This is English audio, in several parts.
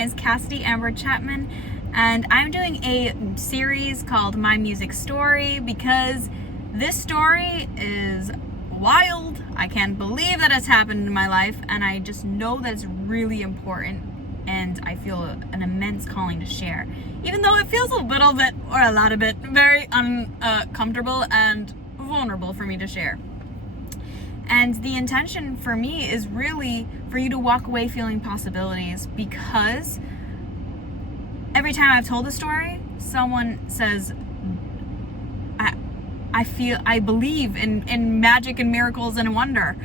is Cassidy Amber Chapman, and I'm doing a series called My Music Story because this story is wild. I can't believe that it's happened in my life, and I just know that it's really important, and I feel an immense calling to share. Even though it feels a little bit, or a lot of it, very uncomfortable and vulnerable for me to share. And the intention for me is really for you to walk away feeling possibilities, because every time I've told the story, someone says, I believe in magic and miracles and wonder.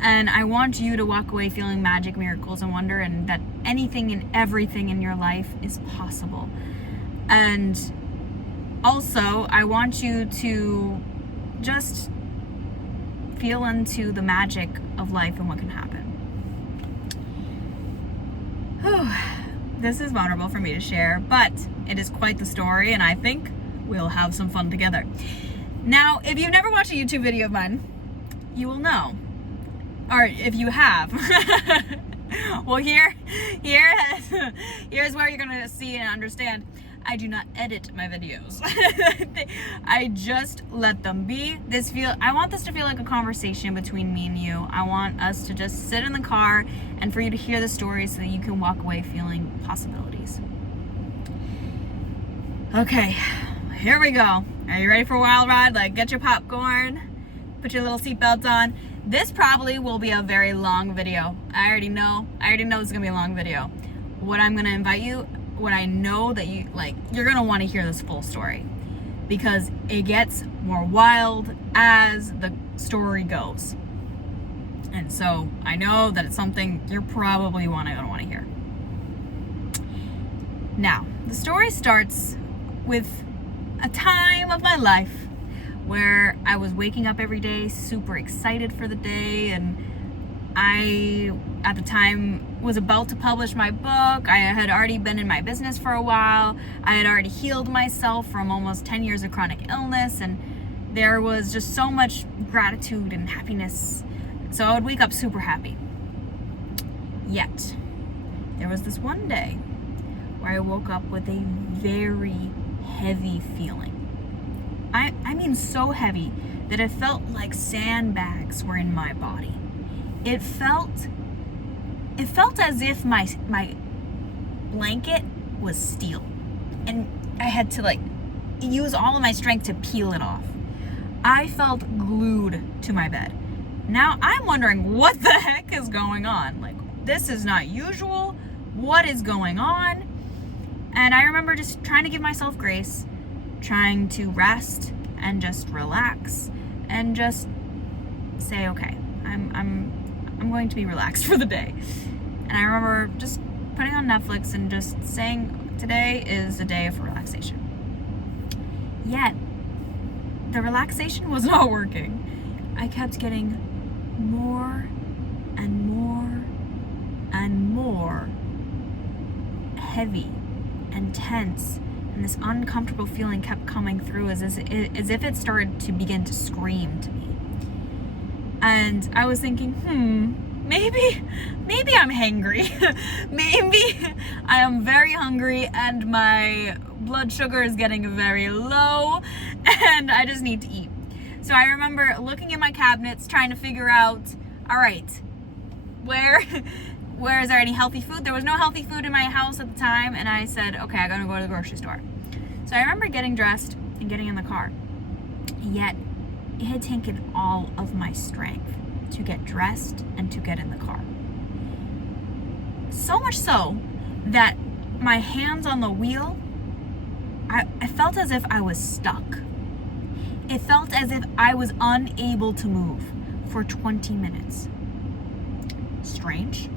And I want you to walk away feeling magic, miracles, and wonder, and that anything and everything in your life is possible. And also, I want you to just feel into the magic of life and what can happen. This is vulnerable for me to share, but it is quite the story, and I think we'll have some fun together. Now, if you've never watched a YouTube video of mine, you will know. Or if you have, well, here's where you're gonna see and understand. I do not edit my videos. I just let them be. I want this to feel like a conversation between me and you. I want us to just sit in the car and for you to hear the story so that you can walk away feeling possibilities. Okay, here we go. Are you ready for a wild ride? Like, get your popcorn, put your little seatbelts on. This probably will be a very long video. I already know it's gonna be a long video. What I'm gonna invite you, what I know that you're gonna want to hear this full story, because it gets more wild as the story goes. And so I know that it's something you're probably gonna want to hear. Now, the story starts with a time of my life where I was waking up every day super excited for the day, and I, at the time, was about to publish my book. I had already been in my business for a while. I had already healed myself from almost 10 years of chronic illness, and there was just so much gratitude and happiness. So I would wake up super happy. Yet, there was this one day where I woke up with a very heavy feeling. I mean so heavy that it felt like sandbags were in my body. It felt as if my blanket was steel, and I had to use all of my strength to peel it off. I felt glued to my bed. Now I'm wondering what the heck is going on. This is not usual. What is going on? And I remember just trying to give myself grace, trying to rest and just relax and just say, okay, I'm going to be relaxed for the day. And I remember just putting on Netflix and just saying, today is a day of relaxation. Yet, the relaxation was not working. I kept getting more and more and more heavy and tense, and this uncomfortable feeling kept coming through as if it started to begin to scream to me. And I was thinking, maybe I'm hangry. Maybe I am very hungry and my blood sugar is getting very low and I just need to eat. So I remember looking in my cabinets, trying to figure out, all right, where is there any healthy food? There was no healthy food in my house at the time, and I said, okay, I'm gonna go to the grocery store. So I remember getting dressed and getting in the car. Yet, it had taken all of my strength to get dressed and to get in the car. So much so that my hands on the wheel, I felt as if I was stuck. It felt as if I was unable to move for 20 minutes. Strange.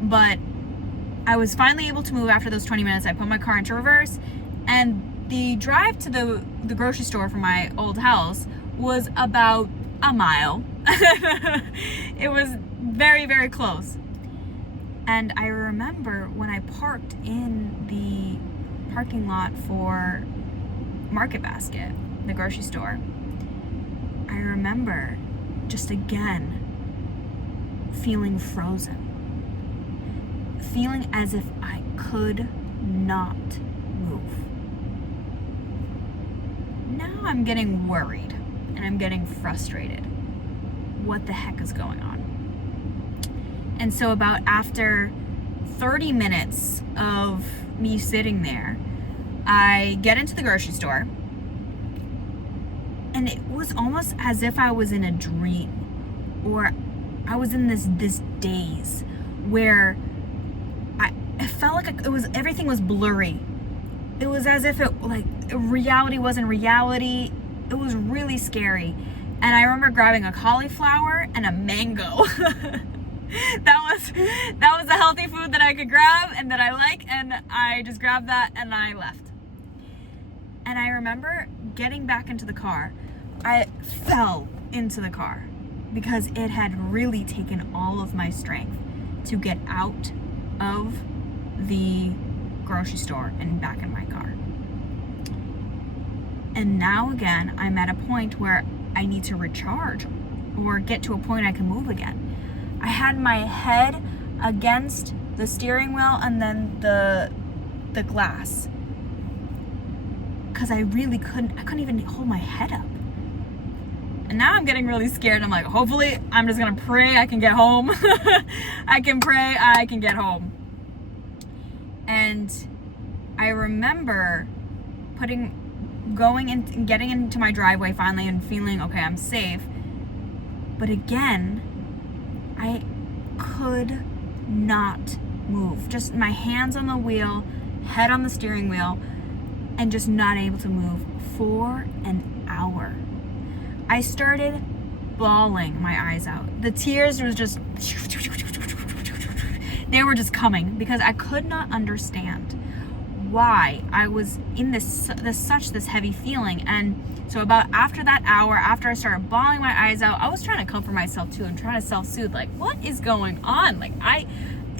But I was finally able to move after those 20 minutes. I put my car into reverse, and the drive to the grocery store from my old house was about a mile. It was very, very close. And I remember when I parked in the parking lot for Market Basket, the grocery store, I remember just again feeling frozen. feeling as if I could not move. Now I'm getting worried and I'm getting frustrated. What the heck is going on? And so about after 30 minutes of me sitting there, I get into the grocery store, and it was almost as if I was in a dream, or I was in this daze where it felt like everything was blurry. It was as if reality wasn't reality. It was really scary. And I remember grabbing a cauliflower and a mango. That was a healthy food that I could grab and that I like, and I just grabbed that and I left. And I remember getting back into the car. I fell into the car because it had really taken all of my strength to get out of the grocery store and back in my car. And now again, I'm at a point where I need to recharge or get to a point I can move again. I had my head against the steering wheel and then the glass, because I couldn't even hold my head up. And now I'm getting really scared. I'm like, hopefully I'm just gonna pray I can get home. I can pray I can get home. And I remember getting into my driveway finally and feeling, okay, I'm safe. But again, I could not move. Just my hands on the wheel, head on the steering wheel, and just not able to move for an hour. I started bawling my eyes out. The tears was just, they were just coming because I could not understand why I was in this heavy feeling. And so about after that hour, after I started bawling my eyes out, I was trying to comfort myself too and trying to self-soothe, like, what is going on? Like,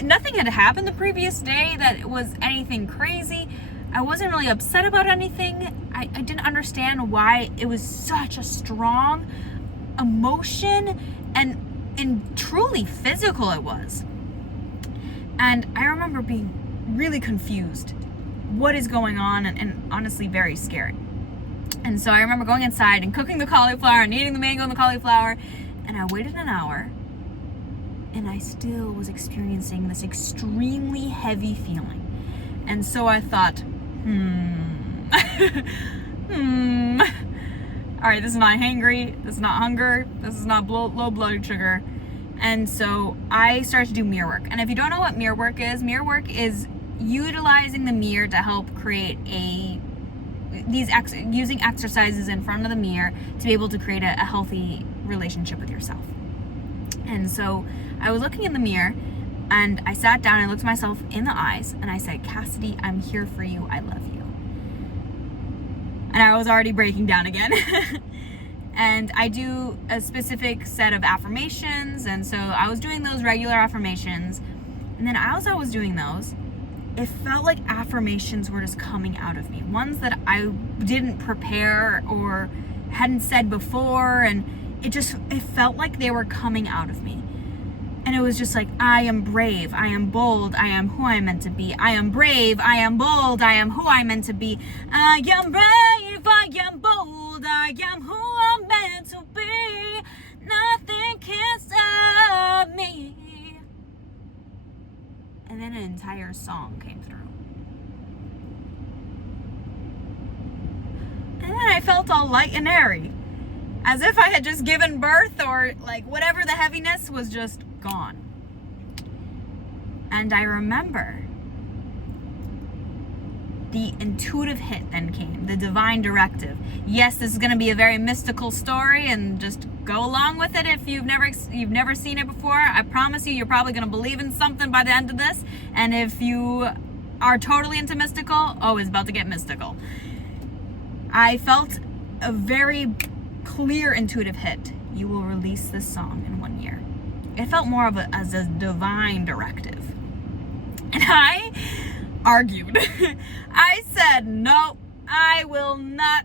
nothing had happened the previous day that was anything crazy. I wasn't really upset about anything. I didn't understand why it was such a strong emotion and truly physical it was. And I remember being really confused. What is going on? And honestly very scared. And so I remember going inside and cooking the cauliflower and eating the mango and the cauliflower. And I waited an hour and I still was experiencing this extremely heavy feeling. And so I thought, all right, this is not hangry, this is not hunger, this is not low blood sugar. And so I started to do mirror work. And if you don't know what mirror work is utilizing the mirror to help create using exercises in front of the mirror to be able to create a healthy relationship with yourself. And so I was looking in the mirror and I sat down and looked myself in the eyes and I said, Cassidy, I'm here for you. I love you. And I was already breaking down again. And I do a specific set of affirmations. And so I was doing those regular affirmations. And then as I was doing those, it felt like affirmations were just coming out of me. Ones that I didn't prepare or hadn't said before. And it felt like they were coming out of me. And it was just like, I am brave, I am bold, I am who I'm meant to be. I am brave, I am bold, I am who I'm meant to be. I am brave, I am bold, I am who I'm meant to be. Nothing can stop me. And then an entire song came through. And then I felt all light and airy, as if I had just given birth, or like whatever the heaviness was just gone. And I remember the intuitive hit then came, the divine directive. Yes, this is going to be a very mystical story, and just go along with it if you've never seen it before. I promise you're probably going to believe in something by the end of this. And if you are totally into mystical, it's about to get mystical. I felt a very clear intuitive hit. You will release this song in 1 year. It felt more as a divine directive. And I argued. I said, no, I will not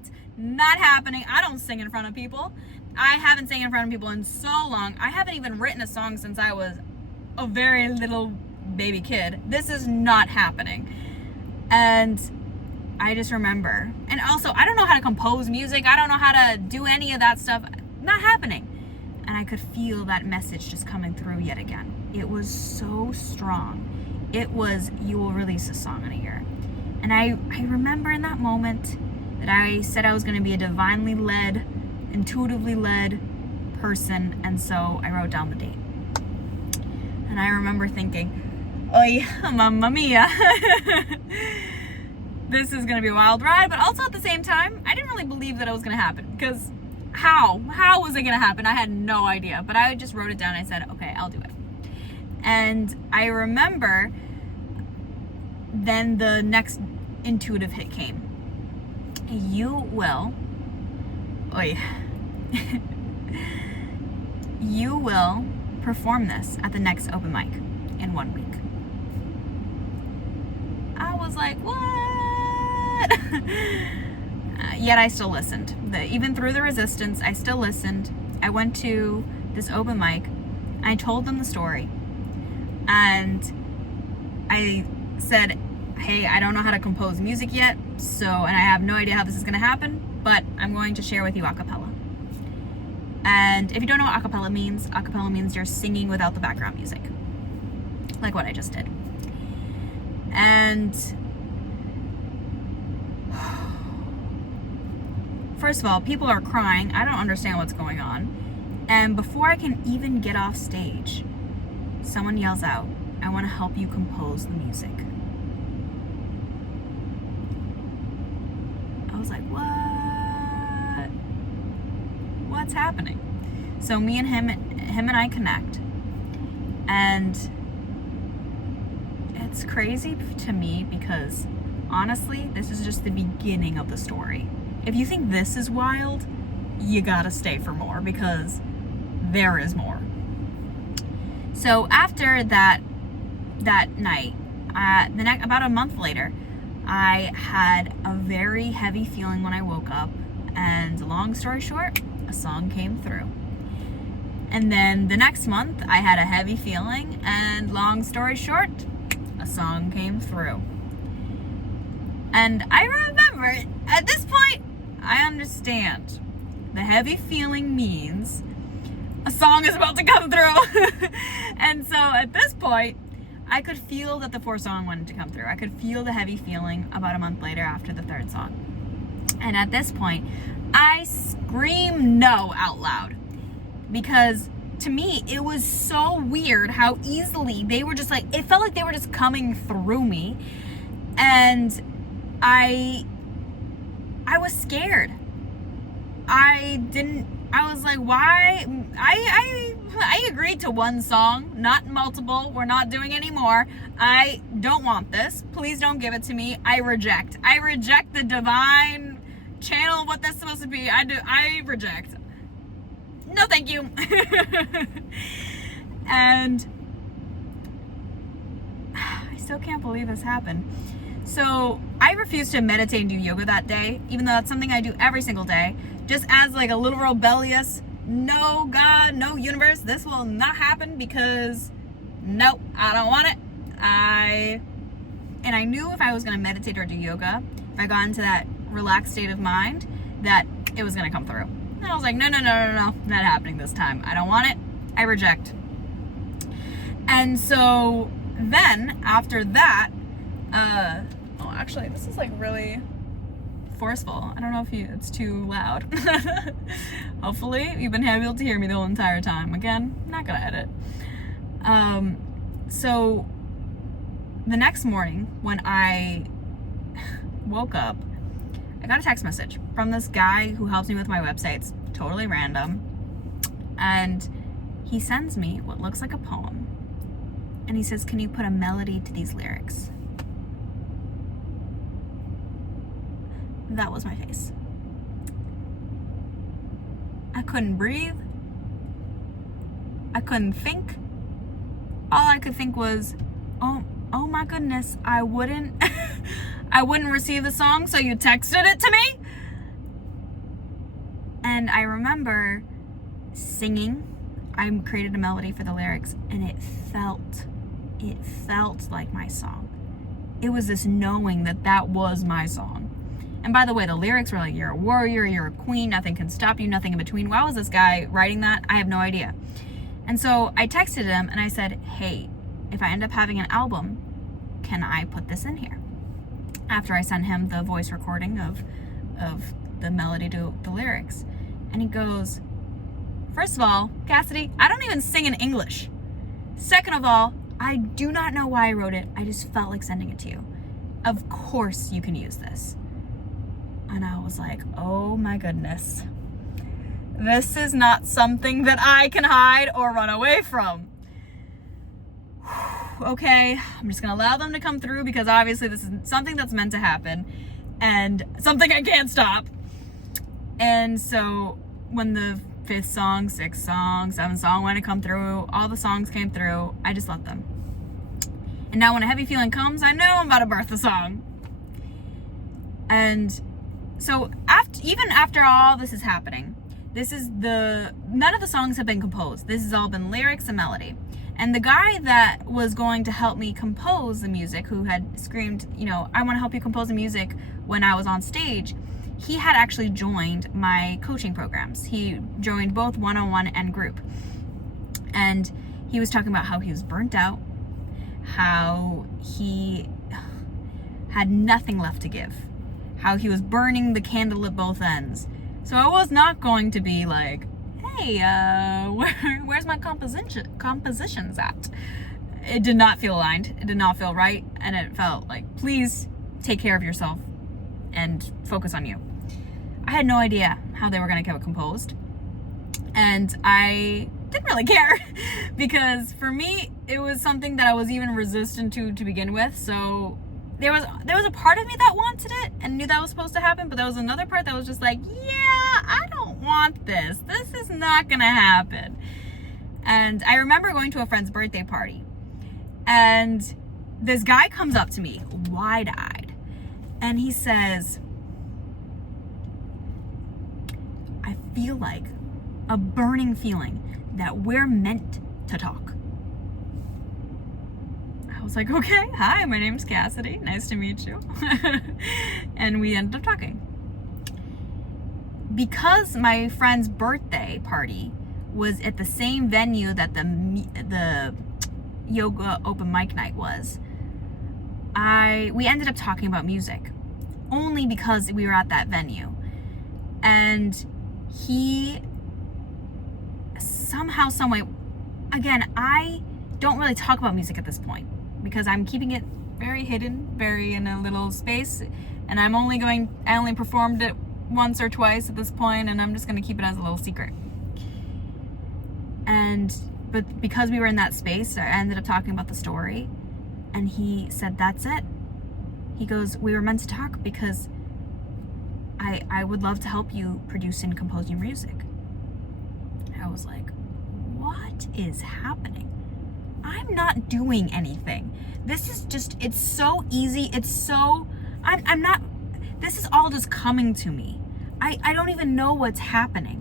happening. I don't sing in front of people. I haven't sang in front of people in so long. I haven't even written a song since I was a very little baby kid. This is not happening. And I just remember, and also I don't know how to compose music. I don't know how to do any of that stuff. Not happening. And I could feel that message just coming through yet again. It was so strong. It was, you will release a song in a year. And I remember in that moment that I said I was going to be a divinely led, intuitively led person. And so I wrote down the date. And I remember thinking, oy, mamma mia. This is going to be a wild ride. But also at the same time, I didn't really believe that it was going to happen. Because how was it going to happen? I had no idea. But I just wrote it down. I said, okay, I'll do it. And I remember then the next intuitive hit came. You will perform this at the next open mic in 1 week. I was like, what? Yet I still listened. Even through the resistance, I still listened. I went to this open mic. I told them the story. And I said, hey, I don't know how to compose music yet, and I have no idea how this is going to happen, but I'm going to share with you a cappella. And if you don't know what a cappella means you're singing without the background music, like what I just did. And first of all, people are crying. I don't understand what's going on. And before I can even get off stage, someone yells out, I want to help you compose the music. I was like, what? What's happening? So me and him and I connect. And it's crazy to me because honestly, this is just the beginning of the story. If you think this is wild, you gotta stay for more because there is more. So after that night, about a month later, I had a very heavy feeling when I woke up, and long story short, a song came through. And then the next month, I had a heavy feeling, and long story short, a song came through. And I remember, at this point, I understand. The heavy feeling means a song is about to come through. And so at this point, I could feel that the fourth song wanted to come through. I could feel the heavy feeling about a month later after the third song. And at this point, I screamed no out loud. Because to me, it was so weird how easily they were just like, it felt like they were just coming through me. And I was scared. I was like, why? I agreed to one song, not multiple. We're not doing any more. I don't want this. Please don't give it to me. I reject the divine channel of what that's supposed to be. I reject. No, thank you. And I still can't believe this happened. So I refused to meditate and do yoga that day, even though that's something I do every single day, just as like a little rebellious, no God, no universe, this will not happen because nope, I don't want it. And I knew if I was going to meditate or do yoga, if I got into that relaxed state of mind, that it was going to come through. And I was like, no, not happening this time. I don't want it. I reject. And so then after that, actually, this is like really forceful. I don't know if it's too loud. Hopefully you've been able to hear me the whole entire time. Again, not gonna edit. So the next morning when I woke up, I got a text message from this guy who helps me with my websites, totally random. And he sends me what looks like a poem. And he says, can you put a melody to these lyrics? That was my face. I couldn't breathe. I couldn't think. All I could think was, oh my goodness, I wouldn't receive the song, so you texted it to me? And I remember singing. I created a melody for the lyrics, and it felt it felt like my song. It was this knowing that that was my song. And by the way, the lyrics were like, you're a warrior, you're a queen, nothing can stop you, nothing in between. Why was this guy writing that? I have no idea. And so I texted him and I said, hey, if I end up having an album, can I put this in here? After I sent him the voice recording of the melody to the lyrics. And he goes, first of all, Cassidy, I don't even sing in English. Second of all, I do not know why I wrote it. I just felt like sending it to you. Of course you can use this. And I was like, oh my goodness. This is not something that I can hide or run away from. Okay, I'm just gonna allow them to come through because obviously this is something that's meant to happen and something I can't stop. And so when the 5th song, 6th song, 7th song went to come through, all the songs came through, I just let them. And now when a heavy feeling comes, I know I'm about to birth a song. And so even after all this is happening, none of the songs have been composed. This has all been lyrics and melody. And the guy that was going to help me compose the music, who had screamed, I want to help you compose the music when I was on stage, he had actually joined my coaching programs. He joined both one-on-one and group. And he was talking about how he was burnt out, how he had nothing left to give, how he was burning the candle at both ends. So I was not going to be like, hey, where's my compositions at? It did not feel aligned. It did not feel right. And it felt like, please take care of yourself and focus on you. I had no idea how they were going to get it composed. And I didn't really care because for me, it was something that I was even resistant to begin with. So there was a part of me that wanted it and knew that was supposed to happen, but there was another part that was just like, yeah, I don't want this. This is not gonna happen. And I remember going to a friend's birthday party, and this guy comes up to me, wide-eyed, and he says, I feel like a burning feeling that we're meant to talk. I was like, okay, hi, my name's Cassidy. Nice to meet you. And we ended up talking. Because my friend's birthday party was at the same venue that the yoga open mic night was, we ended up talking about music only because we were at that venue. And he somehow, someway, again, I don't really talk about music at this point because I'm keeping it very hidden, very in a little space, and I only performed it once or twice at this point, and I'm just going to keep it as a little secret. But because we were in that space, I ended up talking about the story, and he said, that's it. He goes, we were meant to talk because I would love to help you produce and compose your music. I was like, what is happening? I'm not doing anything. This is just, it's so easy. It's so, I'm not, this is all just coming to me. I don't even know what's happening.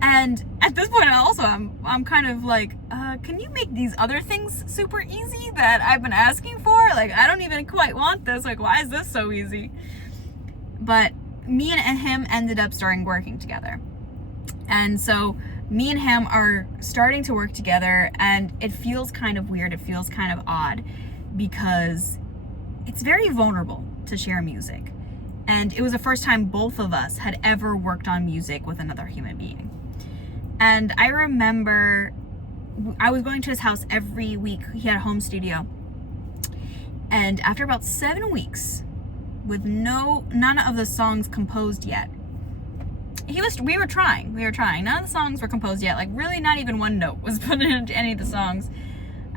And at this point also, I'm kind of like, can you make these other things super easy that I've been asking for? Like, I don't even quite want this. Like, why is this so easy? But me and him ended up starting working together. And so me and him are starting to work together, and it feels kind of weird. It feels kind of odd because it's very vulnerable to share music. And it was the first time both of us had ever worked on music with another human being. And I remember I was going to his house every week. He had a home studio. And after about 7 weeks, with none of the songs composed yet, we were trying. None of the songs were composed yet. Like, really not even one note was put into any of the songs.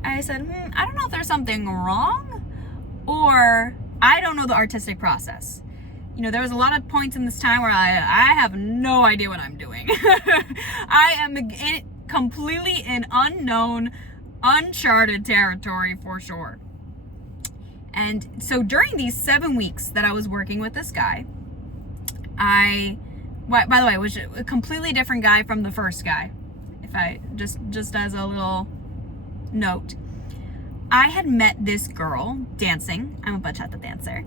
I said, I don't know if there's something wrong, or I don't know the artistic process. There was a lot of points in this time where I have no idea what I'm doing. I am completely in unknown, uncharted territory for sure. And so during these 7 weeks that I was working with this guy, by the way, was a completely different guy from the first guy. If I just as a little note, I had met this girl dancing. I'm a bachata dancer.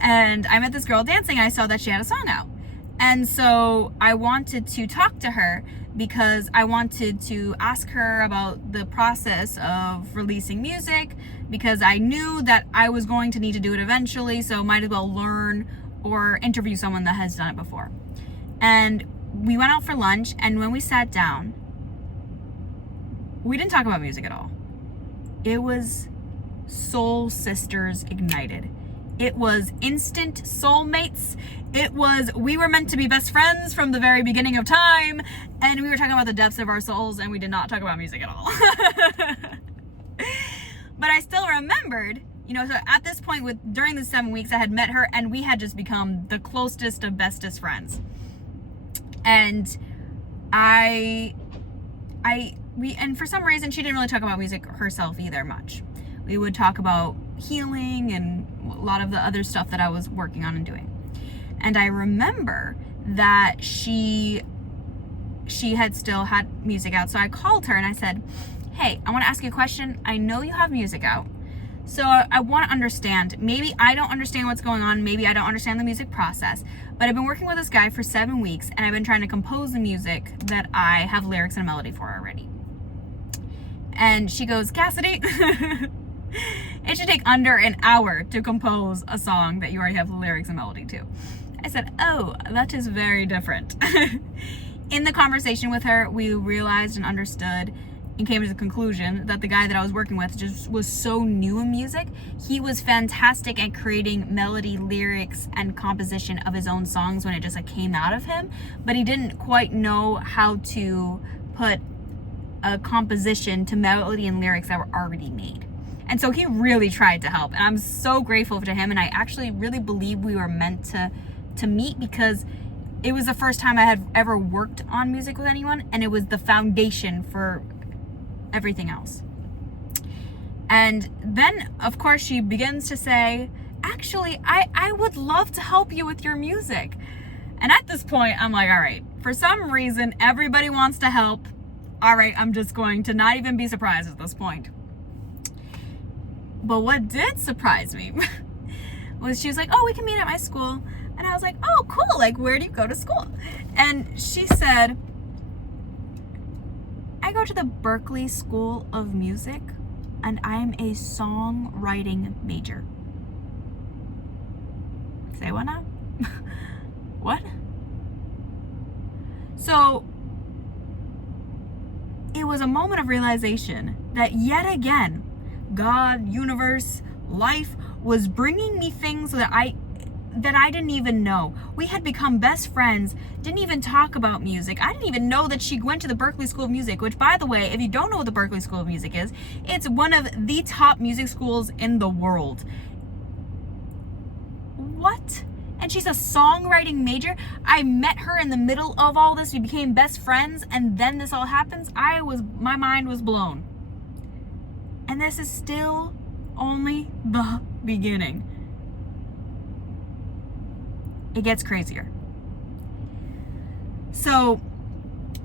And I met this girl dancing. I saw that she had a song out. And so I wanted to talk to her because I wanted to ask her about the process of releasing music, because I knew that I was going to need to do it eventually, so might as well learn or interview someone that has done it before. And we went out for lunch, and when we sat down, we didn't talk about music at all. It was Soul Sisters Ignited. It was instant soulmates. It was, we were meant to be best friends from the very beginning of time, and we were talking about the depths of our souls, and we did not talk about music at all. But I still remembered, so at this point, during the 7 weeks, I had met her, and we had just become the closest of bestest friends. And and for some reason, she didn't really talk about music herself either much. We would talk about healing and a lot of the other stuff that I was working on and doing. And I remember that she had still had music out. So I called her and I said, hey, I want to ask you a question. I know you have music out. So I want to understand. Maybe I don't understand what's going on. Maybe I don't understand the music process. But I've been working with this guy for 7 weeks, and I've been trying to compose the music that I have lyrics and a melody for already. And she goes, Cassidy, it should take under an hour to compose a song that you already have the lyrics and melody to. I said, oh, that is very different. In the conversation with her, we realized and understood and came to the conclusion that the guy that I was working with just was so new in music. He was fantastic at creating melody, lyrics, and composition of his own songs when it just came out of him, but he didn't quite know how to put a composition to melody and lyrics that were already made. And so he really tried to help, and I'm so grateful to him, and I actually really believe we were meant to meet, because it was the first time I had ever worked on music with anyone, and it was the foundation for everything else. And then, of course, she begins to say, actually, I would love to help you with your music. And at this point, I'm like, all right, for some reason, everybody wants to help. All right, I'm just going to not even be surprised at this point. But what did surprise me was she was like, oh, we can meet at my school. And I was like, oh, cool. Like, where do you go to school? And she said, I go to the Berklee School of Music, and I'm a songwriting major. Say what now? What? So it was a moment of realization that yet again, God, universe, life was bringing me things that I didn't even know. We had become best friends, didn't even talk about music. I didn't even know that she went to the Berklee School of Music, which, by the way, if you don't know what the Berklee School of Music is, it's one of the top music schools in the world. What? And she's a songwriting major? I met her in the middle of all this. We became best friends, and then this all happens. My mind was blown. And this is still only the beginning. It gets crazier. So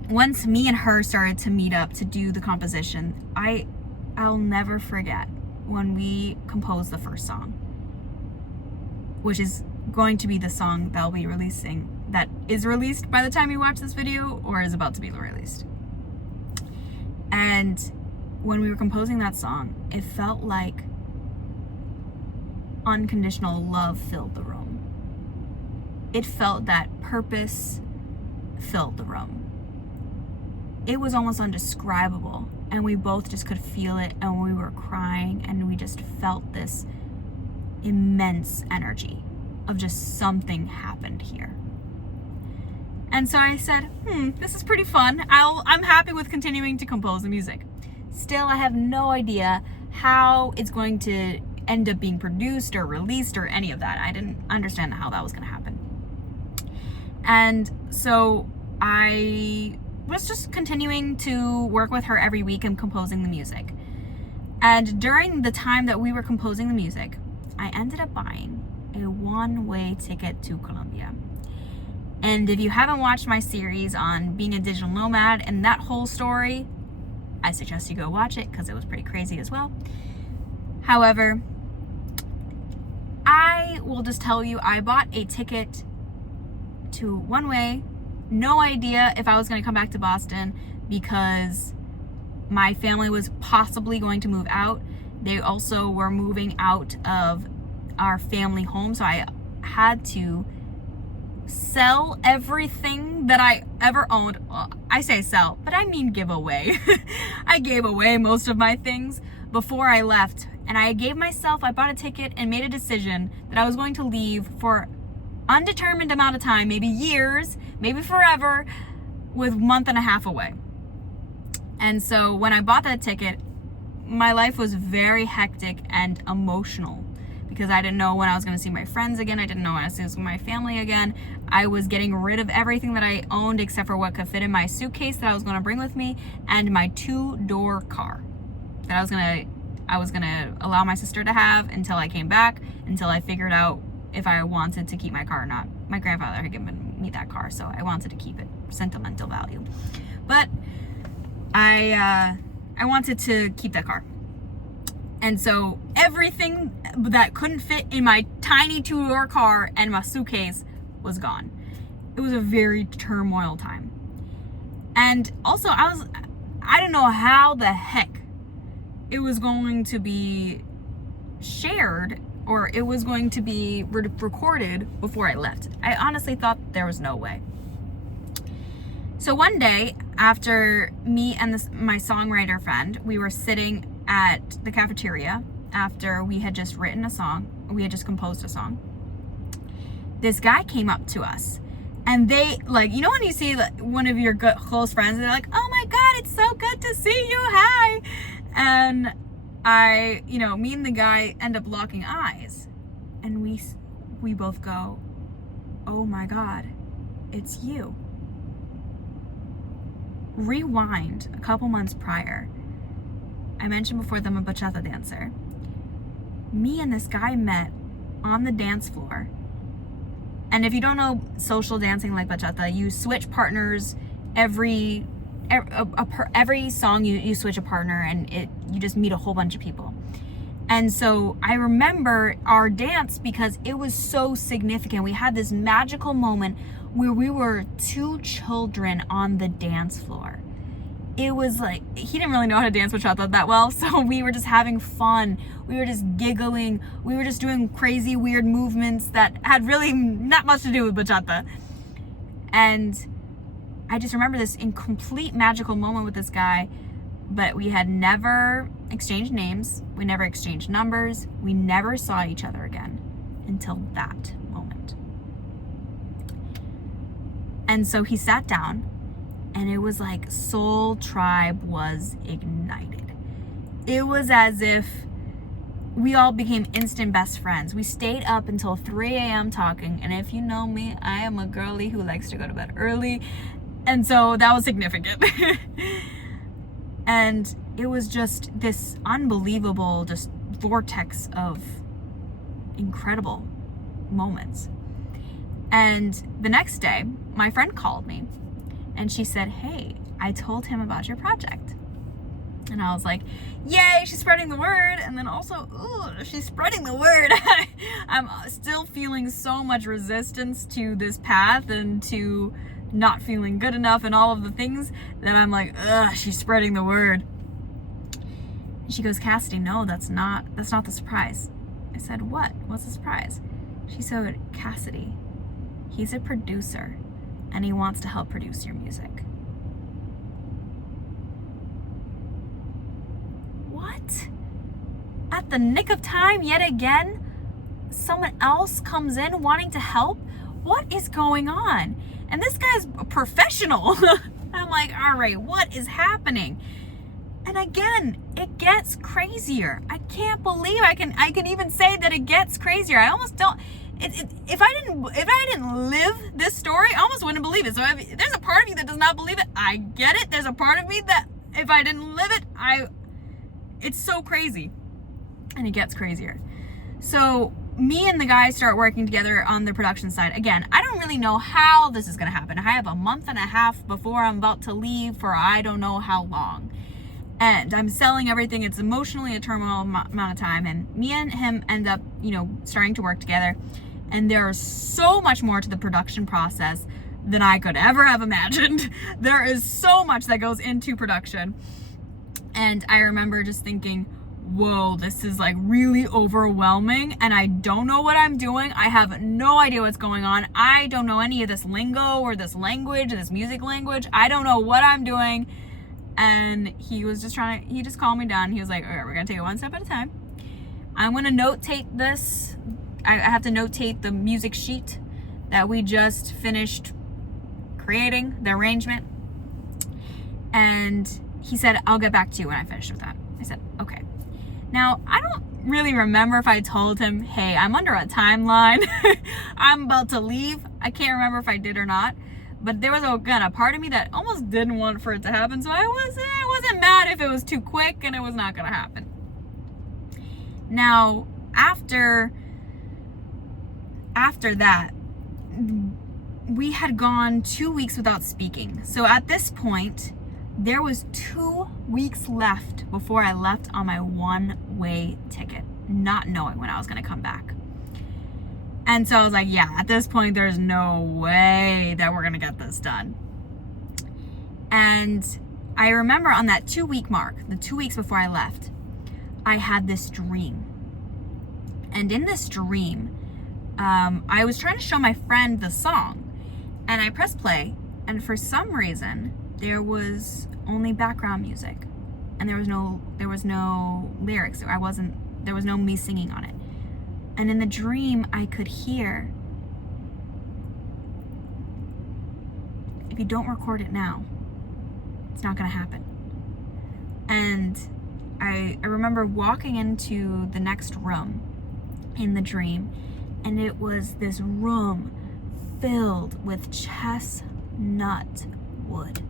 once me and her started to meet up to do the composition, I'll never forget when we composed the first song, which is going to be the song that I'll be releasing, that is released by the time you watch this video or is about to be released. And when we were composing that song, it felt like unconditional love filled the room. It felt that purpose filled the room. It was almost indescribable, and we both just could feel it, and we were crying, and we just felt this immense energy of just something happened here. And so I said, this is pretty fun. I'm happy with continuing to compose the music. Still, I have no idea how it's going to end up being produced or released or any of that. I didn't understand how that was going to happen. And so I was just continuing to work with her every week and composing the music. And during the time that we were composing the music, I ended up buying a one-way ticket to Colombia. And if you haven't watched my series on being a digital nomad and that whole story, I suggest you go watch it because it was pretty crazy as well. However, I will just tell you, I bought a ticket to one way. No idea if I was going to come back to Boston because my family was possibly going to move out. They also were moving out of our family home, so I had to sell everything that I ever owned. Well, I say sell, but I mean give away. I gave away most of my things before I left, and I bought a ticket and made a decision that I was going to leave for undetermined amount of time, maybe years, maybe forever, with a month and a half away. And so when I bought that ticket, my life was very hectic and emotional because I didn't know when I was going to see my friends again. I didn't know when I was going to see my family again. I was getting rid of everything that I owned except for what could fit in my suitcase that I was going to bring with me, and my 2-door car that I was going to allow my sister to have until I came back, until I figured out if I wanted to keep my car or not. My grandfather had given me that car, so I wanted to keep it. Sentimental value. But I wanted to keep that car. And so everything that couldn't fit in my tiny 2-door car and my suitcase was gone. It was a very turmoil time. And also I don't know how the heck it was going to be shared or it was going to be recorded before I left. I honestly thought there was no way. So one day, after me and my songwriter friend, we were sitting at the cafeteria after we had just written a song, we had just composed a song. This guy came up to us, and they, like, you know when you see one of your close friends, and they're like, "Oh my God, it's so good to see you, hi." And me and the guy end up locking eyes, and we both go, "Oh my God, it's you." Rewind a couple months prior. I mentioned before that I'm a bachata dancer. Me and this guy met on the dance floor. And if you don't know social dancing like bachata, you switch partners every song. You switch a partner, and you just meet a whole bunch of people. And so I remember our dance because it was so significant. We had this magical moment where we were 2 children on the dance floor. It was like, he didn't really know how to dance bachata that well, so we were just having fun. We were just giggling. We were just doing crazy, weird movements that had really not much to do with bachata. And I just remember this complete magical moment with this guy, but we had never exchanged names. We never exchanged numbers. We never saw each other again until that moment. And so he sat down, and it was like Soul Tribe was ignited. It was as if we all became instant best friends. We stayed up until 3 a.m. talking, and if you know me, I am a girly who likes to go to bed early, and so that was significant. And it was just this unbelievable just vortex of incredible moments. And the next day, my friend called me, and she said, "Hey, I told him about your project." And I was like, "Yay, she's spreading the word." And then also, ooh, she's spreading the word. I'm still feeling so much resistance to this path and to not feeling good enough and all of the things that I'm like, ugh, she's spreading the word. And she goes, "Cassidy, no, that's not the surprise." I said, "What? What's the surprise?" She said, "Cassidy, he's a producer, and he wants to help produce your music." What? At the nick of time, yet again, someone else comes in wanting to help? What is going on? And this guy's a professional. I'm like, all right, what is happening? And again, it gets crazier. I can't believe I can even say that it gets crazier. I almost don't. If I didn't live this story, I almost wouldn't believe it. So if there's a part of you that does not believe it, I get it. There's a part of me that if I didn't live it, it's so crazy. And it gets crazier. So me and the guy start working together on the production side. Again, I don't really know how this is going to happen. I have a month and a half before I'm about to leave for I don't know how long. And I'm selling everything. It's emotionally a turmoil amount of time. And me and him end up, starting to work together. And there's so much more to the production process than I could ever have imagined. There is so much that goes into production. And I remember just thinking, whoa, this is like really overwhelming and I don't know what I'm doing. I have no idea what's going on. I don't know any of this lingo or this language, this music language. I don't know what I'm doing. And he was just he just calmed me down. He was like, all right, we're gonna take it one step at a time. I'm gonna notate this. I have to notate the music sheet that we just finished creating, the arrangement. And he said, I'll get back to you when I finish with that. I said, okay. Now, I don't really remember if I told him, hey, I'm under a timeline. I'm about to leave. I can't remember if I did or not. But there was a part of me that almost didn't want for it to happen. So I wasn't mad if it was too quick and it was not going to happen. Now, after that, we had gone 2 weeks without speaking. So at this point, there was 2 weeks left before I left on my one-way ticket, not knowing when I was going to come back. And so I was like, yeah, at this point, there's no way that we're going to get this done. And I remember on that 2-week mark, the 2 weeks before I left, I had this dream. And in this dream, I was trying to show my friend the song. And I pressed play. And for some reason, there was only background music. And there was no lyrics. There was no me singing on it. And in the dream, I could hear, if you don't record it now, it's not gonna happen. And I remember walking into the next room in the dream, and it was this room filled with chestnut wood.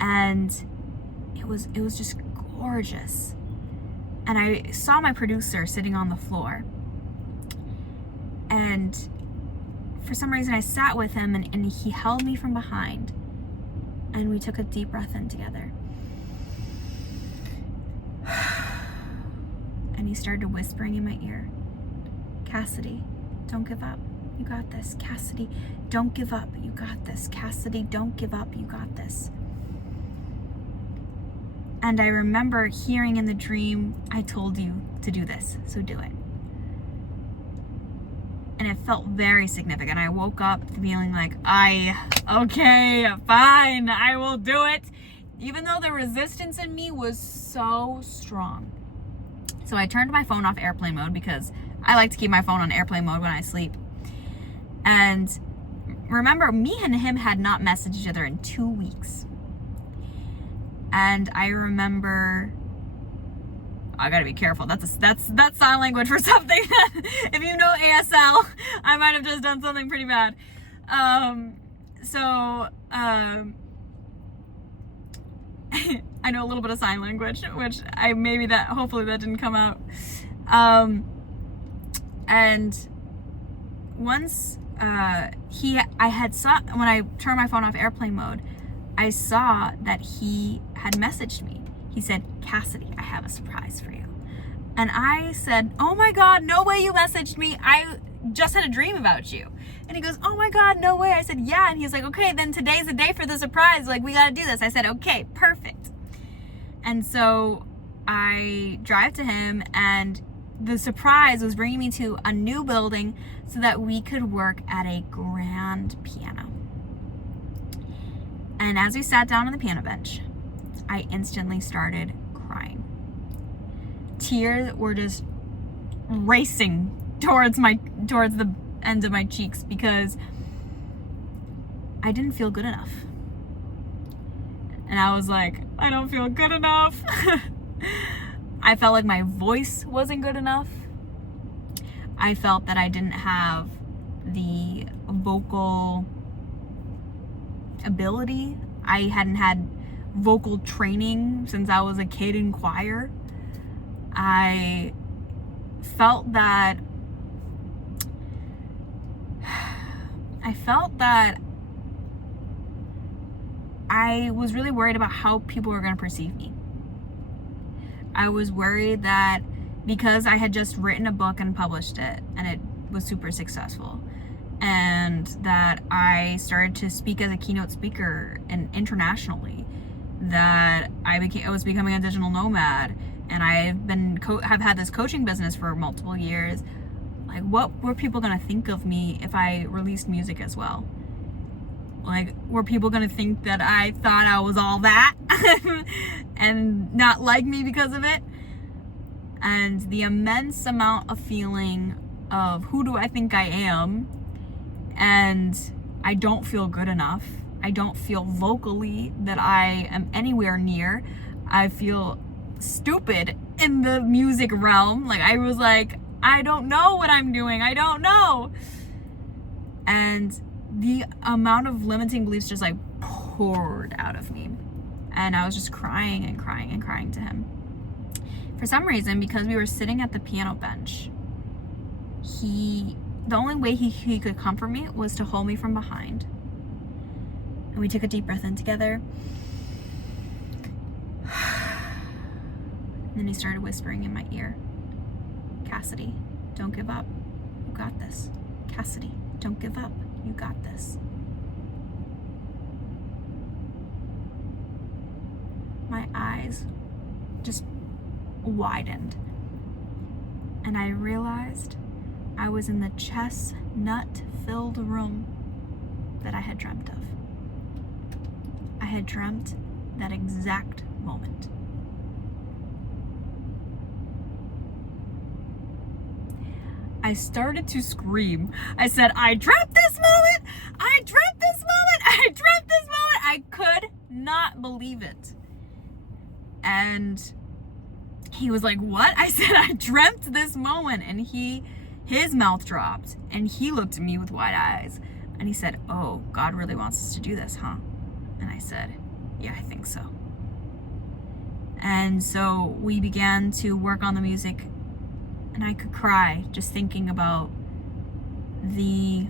And it was just gorgeous. And I saw my producer sitting on the floor. And for some reason I sat with him and he held me from behind. And we took a deep breath in together. And he started whispering in my ear, Cassidy, don't give up. You got this. Cassidy, don't give up. You got this. Cassidy, don't give up. You got this. And I remember hearing in the dream, I told you to do this, so do it. And it felt very significant. I woke up feeling like, okay, fine, I will do it. Even though the resistance in me was so strong. So I turned my phone off airplane mode because I like to keep my phone on airplane mode when I sleep. And remember, me and him had not messaged each other in 2 weeks. And I remember, I gotta be careful. That's sign language for something. If you know ASL, I might have just done something pretty bad. I know a little bit of sign language, which hopefully that didn't come out. And once when I turned my phone off airplane mode, I saw that he had messaged me. He said, Cassidy, I have a surprise for you. And I said, oh my God, no way you messaged me. I just had a dream about you. And he goes, oh my God, no way. I said, yeah. And he's like, okay, then today's the day for the surprise. Like, we got to do this. I said, okay, perfect. And so I drive to him, and the surprise was bringing me to a new building so that we could work at a grand piano. And as we sat down on the piano bench, I instantly started crying. Tears were just racing towards the ends of my cheeks because I didn't feel good enough. And I was like, I don't feel good enough. I felt like my voice wasn't good enough. I felt that I didn't have the vocal ability. I hadn't had vocal training since I was a kid in choir. I felt that I was really worried about how people were going to perceive me. I was worried that because I had just written a book and published it, and it was super successful, and that I started to speak as a keynote speaker and internationally, that I was becoming a digital nomad, and have had this coaching business for multiple years. Like, what were people gonna think of me if I released music as well? Like, were people gonna think that I thought I was all that and not like me because of it? And the immense amount of feeling of who do I think I am, and I don't feel good enough. I don't feel vocally that I am anywhere near. I feel stupid in the music realm. Like, I was like, I don't know what I'm doing. I don't know. And the amount of limiting beliefs just like poured out of me. And I was just crying and crying and crying to him. For some reason, because we were sitting at the piano bench, the only way he could comfort me was to hold me from behind. And we took a deep breath in together. And then he started whispering in my ear, Cassidy, don't give up. You got this. Cassidy, don't give up. You got this. My eyes just widened. And I realized I was in the chestnut-filled room that I had dreamt of. I had dreamt that exact moment. I started to scream. I said, I dreamt this moment! I dreamt this moment! I dreamt this moment! I could not believe it. And he was like, what? I said, I dreamt this moment. And his mouth dropped, and he looked at me with wide eyes, and he said, oh, God really wants us to do this, huh? And I said, yeah, I think so. And so we began to work on the music, and I could cry just thinking about the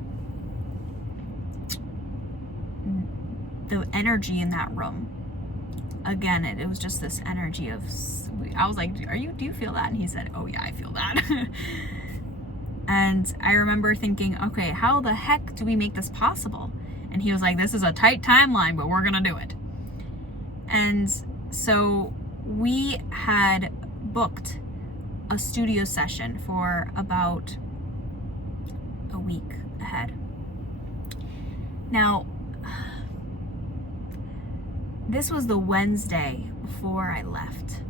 energy in that room. Again, it was just this energy of, I was like, do you feel that? And he said, oh yeah, I feel that. And I remember thinking, okay, how the heck do we make this possible? And he was like, this is a tight timeline, but we're gonna do it. And so we had booked a studio session for about a week ahead. Now, this was the Wednesday before I left.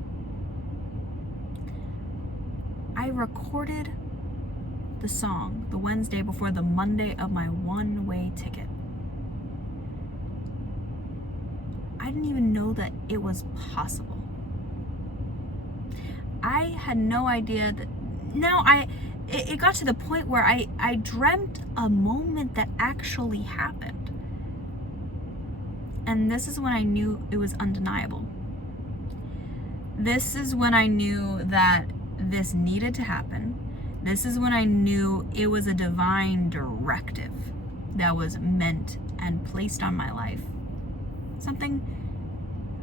I recorded the song the Wednesday before the Monday of my one-way ticket. I didn't even know that it was possible. I had no idea that it got to the point where I dreamt a moment that actually happened. And this is when I knew it was undeniable. This is when I knew that this needed to happen. This is when I knew it was a divine directive that was meant and placed on my life. Something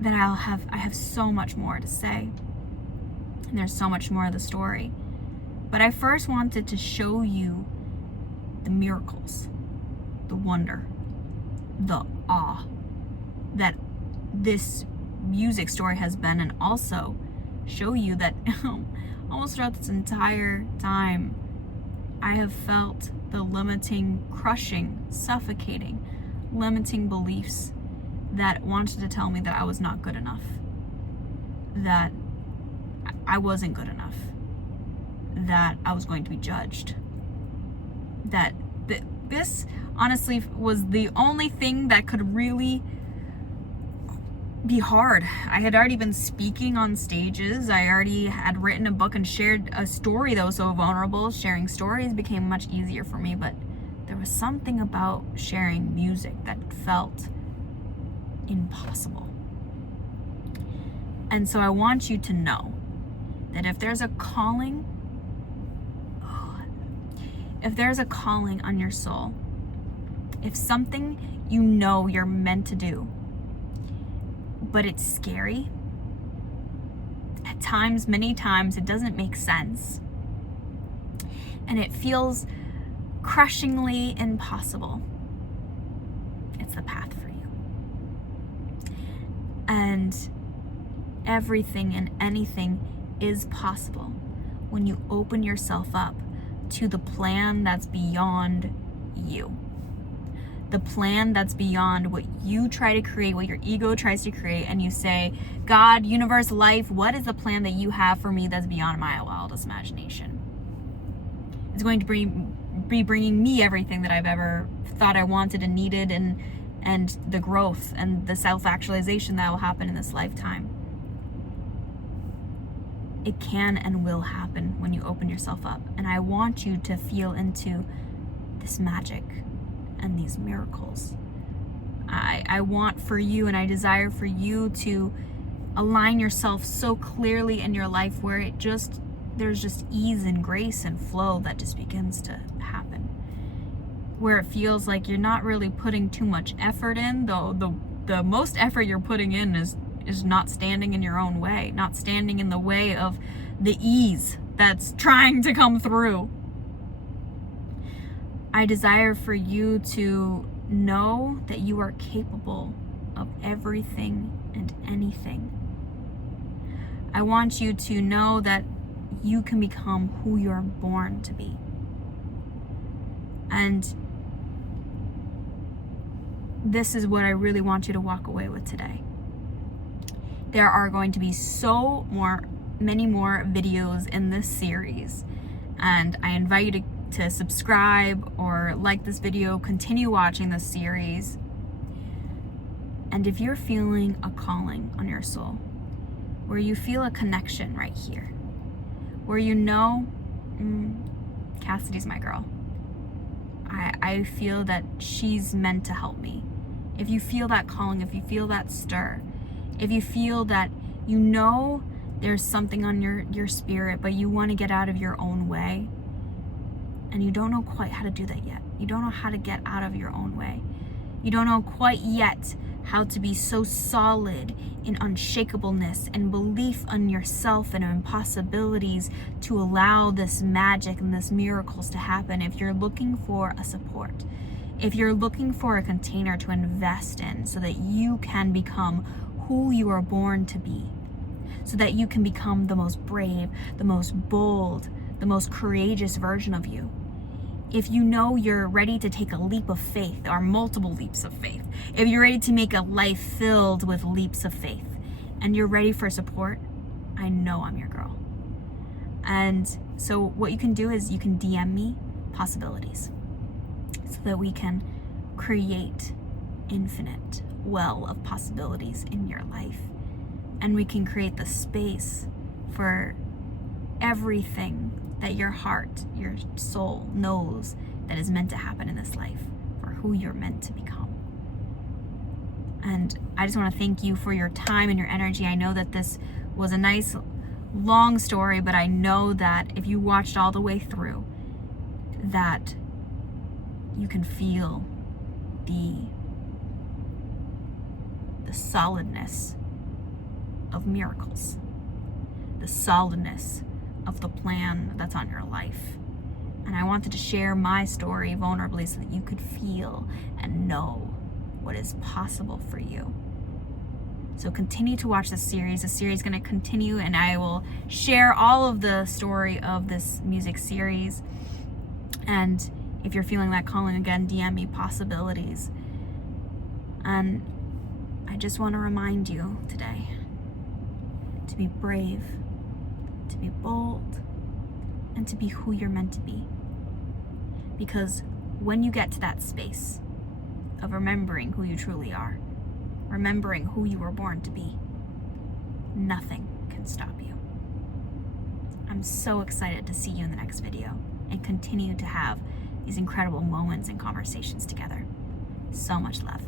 that I have so much more to say. And there's so much more of the story. But I first wanted to show you the miracles, the wonder, the awe that this music story has been, and also show you that almost throughout this entire time, I have felt the limiting, crushing, suffocating, limiting beliefs that wanted to tell me that I was not good enough, that I wasn't good enough, that I was going to be judged, that this honestly was the only thing that could really be hard. I had already been speaking on stages. I already had written a book and shared a story that was so vulnerable. Sharing stories became much easier for me, but there was something about sharing music that felt impossible. And so I want you to know that if there's a calling on your soul, if something you know you're meant to do, but it's scary. At times, many times, it doesn't make sense. And it feels crushingly impossible. It's the path for you. And everything and anything is possible when you open yourself up to the plan that's beyond you. The plan that's beyond what you try to create, what your ego tries to create, and you say, God, universe, life, what is the plan that you have for me that's beyond my wildest imagination? It's going to be bringing me everything that I've ever thought I wanted and needed, and the growth and the self-actualization that will happen in this lifetime. It can and will happen when you open yourself up. And I want you to feel into this magic and these miracles. I want for you, and I desire for you to align yourself so clearly in your life where there's just ease and grace and flow that just begins to happen. Where it feels like you're not really putting too much effort in, though the most effort you're putting in is not standing in your own way, not standing in the way of the ease that's trying to come through. I desire for you to know that you are capable of everything and anything. I want you to know that you can become who you're born to be. And this is what I really want you to walk away with today. There are going to be many more videos in this series, and I invite you to subscribe or like this video, continue watching this series. And if you're feeling a calling on your soul, where you feel a connection right here, where you know, Cassidy's my girl. I feel that she's meant to help me. If you feel that calling, if you feel that stir, if you feel that you know there's something on your spirit, but you want to get out of your own way, and you don't know quite how to do that yet. You don't know how to get out of your own way. You don't know quite yet how to be so solid in unshakableness and belief in yourself and impossibilities to allow this magic and this miracles to happen. If you're looking for a support, if you're looking for a container to invest in so that you can become who you are born to be, so that you can become the most brave, the most bold, the most courageous version of you. If you know you're ready to take a leap of faith, or multiple leaps of faith, if you're ready to make a life filled with leaps of faith, and you're ready for support, I know I'm your girl. And so what you can do is you can DM me possibilities so that we can create infinite well of possibilities in your life. And we can create the space for everything that your heart, your soul knows that is meant to happen in this life, for who you're meant to become. And I just want to thank you for your time and your energy. I know that this was a nice long story, but I know that if you watched all the way through, that you can feel the solidness of miracles, the solidness of the plan that's on your life. And I wanted to share my story vulnerably so that you could feel and know what is possible for you. So continue to watch this series. The series is going to continue, and I will share all of the story of this music series. And if you're feeling that calling again, DM me possibilities. And I just want to remind you today to be brave, to be bold, and to be who you're meant to be. Because when you get to that space of remembering who you truly are, remembering who you were born to be, nothing can stop you. I'm so excited to see you in the next video and continue to have these incredible moments and conversations together. So much love.